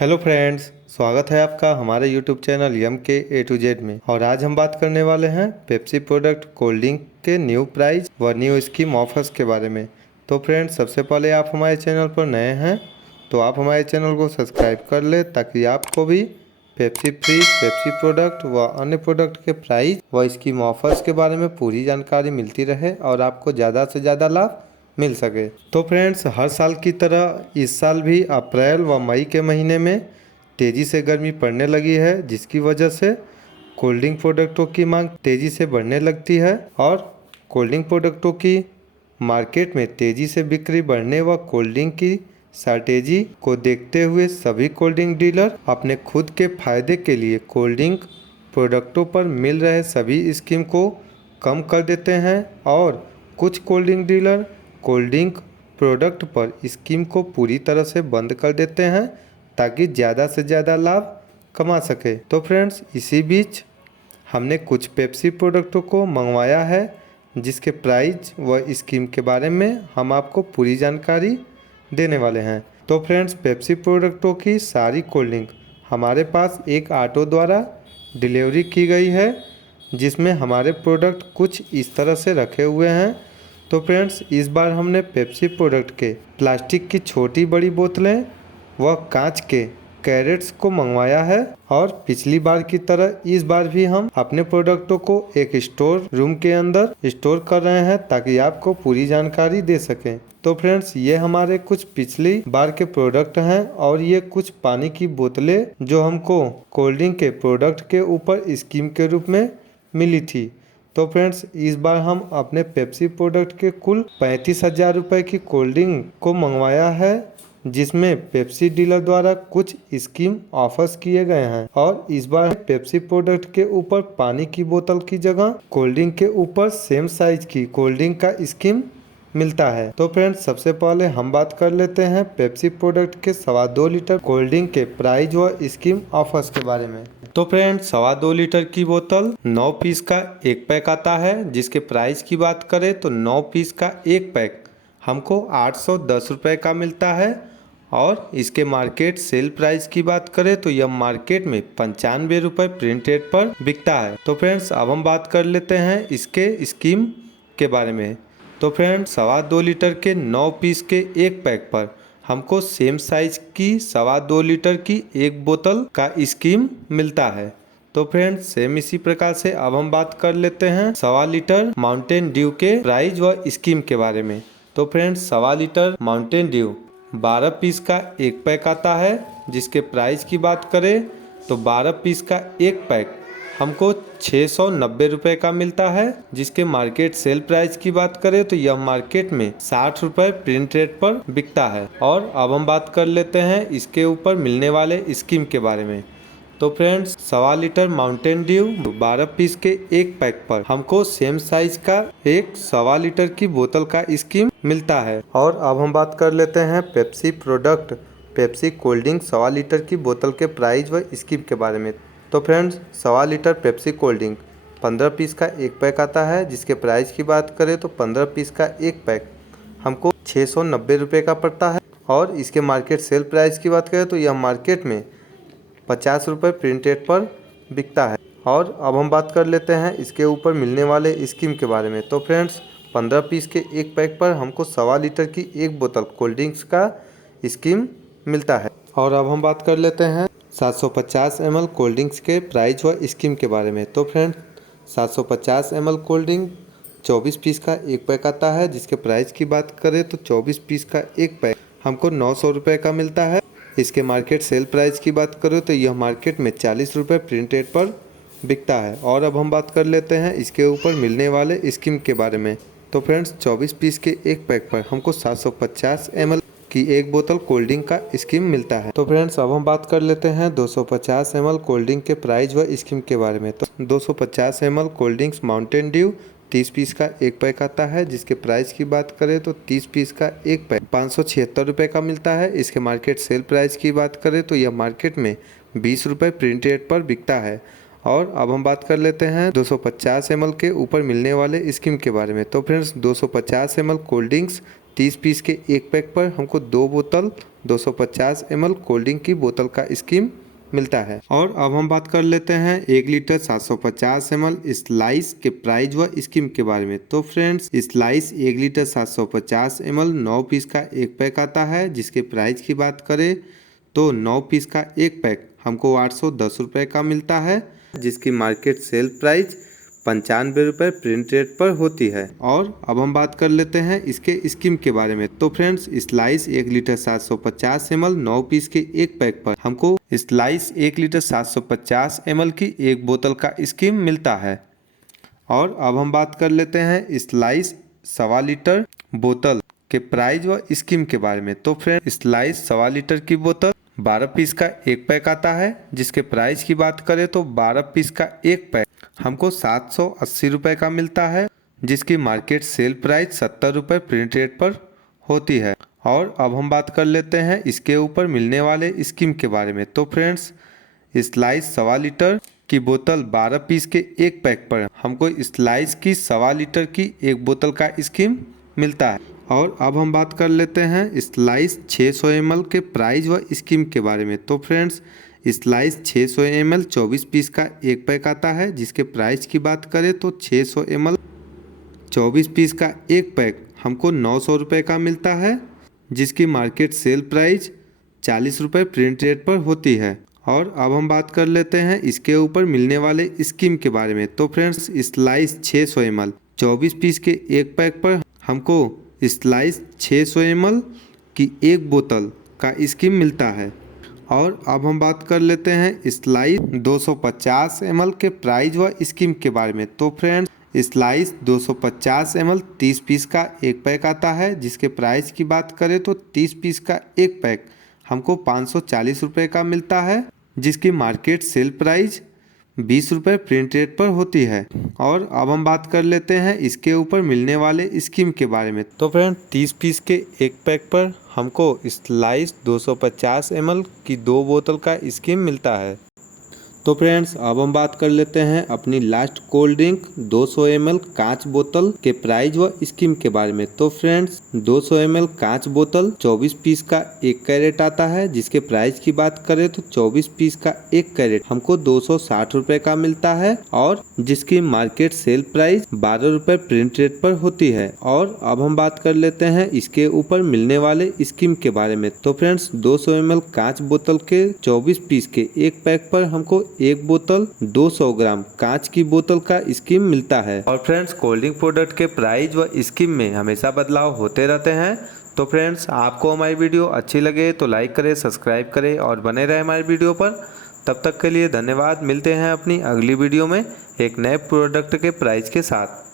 Hello friends, स्वागत है आपका हमारे यूट्यूब चैनल यम के ए टू जेड में। और आज हम बात करने वाले हैं पेप्सी प्रोडक्ट कोल्ड ड्रिंक के न्यू प्राइस व न्यू स्कीम ऑफर्स के बारे में। तो फ्रेंड्स, सबसे पहले आप हमारे चैनल पर नए हैं तो आप हमारे चैनल को सब्सक्राइब कर ले ताकि आपको भी पेप्सी फ्री, पेप्सी प्रोडक्ट व अन्य प्रोडक्ट के प्राइस व स्कीम ऑफर्स के बारे में पूरी जानकारी मिलती रहे और आपको ज़्यादा से ज़्यादा लाभ मिल सके। तो फ्रेंड्स, हर साल की तरह इस साल भी अप्रैल व मई के महीने में तेज़ी से गर्मी पड़ने लगी है, जिसकी वजह से कोल्ड ड्रिंक प्रोडक्टों की मांग तेज़ी से बढ़ने लगती है और कोल्ड ड्रिंक प्रोडक्टों की मार्केट में तेज़ी से बिक्री बढ़ने व कोल्ड ड्रिंक की शॉर्टेजी को देखते हुए सभी कोल्ड ड्रिंक डीलर अपने खुद के फायदे के लिए कोल्ड ड्रिंक प्रोडक्टों पर मिल रहे सभी स्कीम को कम कर देते हैं और कुछ cold drink dealer cold drink product पर स्कीम को पूरी तरह से बंद कर देते हैं ताकि ज़्यादा से ज़्यादा लाभ कमा सके। तो फ्रेंड्स, इसी बीच हमने कुछ पेप्सी प्रोडक्टों को मंगवाया है जिसके प्राइस व स्कीम के बारे में हम आपको पूरी जानकारी देने वाले हैं। तो फ्रेंड्स, पेप्सी प्रोडक्टों की सारी कोल्ड ड्रिंक हमारे पास एक ऑटो द्वारा डिलीवरी की गई है, जिसमें हमारे प्रोडक्ट कुछ इस तरह से रखे हुए हैं। तो फ्रेंड्स, इस बार हमने पेप्सी प्रोडक्ट के प्लास्टिक की छोटी बड़ी बोतलें व कांच के कैरेट्स को मंगवाया है और पिछली बार की तरह इस बार भी हम अपने प्रोडक्टों को एक स्टोर रूम के अंदर स्टोर कर रहे हैं ताकि आपको पूरी जानकारी दे सकें। तो फ्रेंड्स, ये हमारे कुछ पिछली बार के प्रोडक्ट हैं और ये कुछ पानी की बोतलें जो हमको कोल्ड ड्रिंक के प्रोडक्ट के ऊपर स्कीम के रूप में मिली थी। तो फ्रेंड्स, इस बार हम अपने पेप्सी प्रोडक्ट के कुल 35,000 रुपये की कोल्ड ड्रिंक को मंगवाया है, जिसमें पेप्सी डीलर द्वारा कुछ स्कीम ऑफर्स किए गए हैं और इस बार पेप्सी प्रोडक्ट के ऊपर पानी की बोतल की जगह कोल्ड ड्रिंक के ऊपर सेम साइज की कोल्ड ड्रिंक का स्कीम मिलता है। तो फ्रेंड्स, सबसे पहले हम बात कर लेते हैं पेप्सी प्रोडक्ट के 2.25 लीटर कोल्ड ड्रिंक के प्राइस व स्कीम ऑफर्स के बारे में। तो फ्रेंड्स, 2.25 लीटर की बोतल 9 पीस का एक पैक आता है, जिसके प्राइस की बात करें तो 9 पीस का एक पैक हमको 810 रुपये का मिलता है और इसके मार्केट सेल प्राइस की बात करें तो यह मार्केट में 95 रुपये प्रिंट रेट पर बिकता है। तो फ्रेंड्स, अब हम बात कर लेते हैं इसके स्कीम के बारे में। तो फ्रेंड्स, 2.25 लीटर के 9 पीस के एक पैक पर हमको सेम साइज की 2.25 लीटर की एक बोतल का स्कीम मिलता है। तो फ्रेंड्स, सेम इसी प्रकार से अब हम बात कर लेते हैं 1.25 लीटर माउंटेन ड्यू के प्राइस व स्कीम के बारे में। तो friends, 1.25 litre Mountain Dew 12 piece का एक पैक आता है, जिसके प्राइस की बात करें तो 12 पीस का एक पैक हमको 690 रुपये का मिलता है, जिसके मार्केट सेल प्राइस की बात करें तो यह मार्केट में 60 रुपये प्रिंट रेट पर बिकता है। और अब हम बात कर लेते हैं इसके ऊपर मिलने वाले स्कीम के बारे में। तो friends, 1.25 litre Mountain Dew 12 piece के एक पैक पर हमको सेम साइज का एक 1.25 लीटर की बोतल का स्कीम मिलता है। और अब हम बात कर लेते हैं Pepsi product Pepsi cold drink 1.25 litre की बोतल के प्राइस व स्कीम के बारे में। तो friends, 1.25 litre Pepsi cold drink 15 piece का एक पैक आता है, जिसके प्राइस की बात करें तो 15 पीस का एक पैक हमको 690 रुपये का पड़ता है और इसके मार्केट सेल प्राइस की बात करें तो यह मार्केट में 50 रुपये प्रिंट रेट पर बिकता है। और अब हम बात कर लेते हैं इसके ऊपर मिलने वाले स्कीम के बारे में। तो फ्रेंड्स, 15 पीस के एक पैक पर हमको 1.25 लीटर की एक बोतल कोल्ड ड्रिंक्स का स्कीम मिलता है। और अब हम बात कर लेते हैं 750 ml कोल्ड ड्रिंक्स के प्राइस व स्कीम के बारे में। तो friends, 750 ml cold drink 24 piece का एक पैक आता है, जिसके प्राइस की बात करें तो 24 पीस का एक पैक हमको 900 रुपये का मिलता है। इसके मार्केट सेल प्राइस की बात करें तो यह मार्केट में 40 रुपये प्रिंट रेट पर बिकता है। और अब हम बात कर लेते हैं इसके ऊपर मिलने वाले स्कीम के बारे में। तो फ्रेंड्स, 24 पीस के एक पैक पर हमको 750 ml की एक बोतल कोल्ड ड्रिंक का स्कीम मिलता है। तो फ्रेंड्स, अब हम बात कर लेते हैं 250 ml कोल्ड ड्रिंक के प्राइस व स्कीम के बारे में। तो 250 ml cold drinks Mountain Dew 30 piece का एक पैक आता है, जिसके प्राइस की बात करें तो 30 पीस का एक पैक 576 रुपये का मिलता है। इसके मार्केट सेल प्राइस की बात करें तो यह मार्केट में 20 रुपये प्रिंट रेट पर बिकता है। और अब हम बात कर लेते हैं 250 ml के ऊपर मिलने वाले स्कीम के बारे में। तो friends, 250 ml cold drinks 30 piece के एक पैक पर हमको 2 बोतल 250 ml कोल्ड ड्रिंक की बोतल का स्कीम मिलता है। और अब हम बात कर लेते हैं 1 लीटर 750 ml स्लाइस के प्राइस व स्कीम के बारे में। तो friends, Slice 1 litre 750 ml 9 piece का एक पैक आता है, जिसके प्राइस की बात करें तो 9 पीस का एक पैक हमको 810 रुपये का मिलता है, जिसकी मार्केट सेल प्राइस 95 रुपये प्रिंट रेट पर होती है। और अब हम बात कर लेते हैं इसके स्कीम के बारे में। तो friends, Slice 1 litre 750 ml 9 piece के एक पैक पर हमको स्लाइस 1 लीटर 750 ml की एक बोतल का स्कीम मिलता है। और अब हम बात कर लेते हैं स्लाइस 1.25 लीटर बोतल के प्राइस व स्कीम के बारे में। तो फ्रेंड, स्लाइस 1.25 लीटर की बोतल 12 पीस का एक पैक आता है, जिसके प्राइस की बात करें तो 12 पीस का एक पैक हमको 780 रुपये का मिलता है, जिसकी मार्केट सेल प्राइस 70 रुपये प्रिंट रेट पर होती है। और अब हम बात कर लेते हैं इसके ऊपर मिलने वाले स्कीम के बारे में। तो फ्रेंड्स, स्लाइस 1.25 लीटर की बोतल 12 पीस के एक पैक पर हमको स्लाइस की 1.25 लीटर की एक बोतल का स्कीम मिलता है। और अब हम बात कर लेते हैं स्लाइस 600 ml के प्राइस व स्कीम के बारे में। तो फ्रेंड्स, स्लाइस 600 ml 24 पीस का एक पैक आता है, जिसके प्राइस की बात करें तो 600 ml 24 पीस का एक पैक हमको 900 रुपये का मिलता है, जिसकी मार्केट सेल प्राइस 40 रुपये प्रिंट रेट पर होती है। और अब हम बात कर लेते हैं इसके ऊपर मिलने वाले स्कीम के बारे में। तो फ्रेंड्स, स्लाइस 600 ml 24 पीस के एक पैक पर हमको स्लाइस 600 ml की एक बोतल का स्कीम मिलता है। और अब हम बात कर लेते हैं स्लाइस 250 ml के प्राइस व स्कीम के बारे में। तो फ्रेंड्स, स्लाइस 250 ml 30 पीस का एक पैक आता है, जिसके प्राइस की बात करें तो 30 पीस का एक पैक हमको 540 रुपये का मिलता है, जिसकी मार्केट सेल प्राइस 20 रुपये प्रिंट रेट पर होती है। और अब हम बात कर लेते हैं इसके ऊपर मिलने वाले स्कीम के बारे में। तो फ्रेंड, 30 पीस के एक पैक पर हमको स्लाइस 250 ml की 2 बोतल का स्कीम मिलता है। तो फ्रेंड्स, अब हम बात कर लेते हैं अपनी लास्ट कोल्ड ड्रिंक 200 ml कांच बोतल के प्राइस व स्कीम के बारे में। तो फ्रेंड्स, 200 ml कांच बोतल 24 पीस का एक कैरेट आता है, जिसके प्राइस की बात करें तो 24 पीस का एक कैरेट हमको 260 रुपये का मिलता है, और जिसकी मार्केट सेल प्राइस 12 रुपये प्रिंट रेट पर होती है। और अब हम बात कर लेते हैं इसके ऊपर मिलने वाले स्कीम के बारे में। तो फ्रेंड्स, 200 ml कांच बोतल के 24 पीस के एक पैक पर हमको एक बोतल 200 ग्राम कांच की बोतल का स्कीम मिलता है। और फ्रेंड्स, कोल्ड ड्रिंक प्रोडक्ट के प्राइस व स्कीम में हमेशा बदलाव होते रहते हैं। तो फ्रेंड्स, आपको हमारी वीडियो अच्छी लगे तो लाइक करें, सब्सक्राइब करें और बने रहे हमारी वीडियो पर। तब तक के लिए धन्यवाद। मिलते हैं अपनी अगली वीडियो में एक नए प्रोडक्ट के प्राइस के साथ।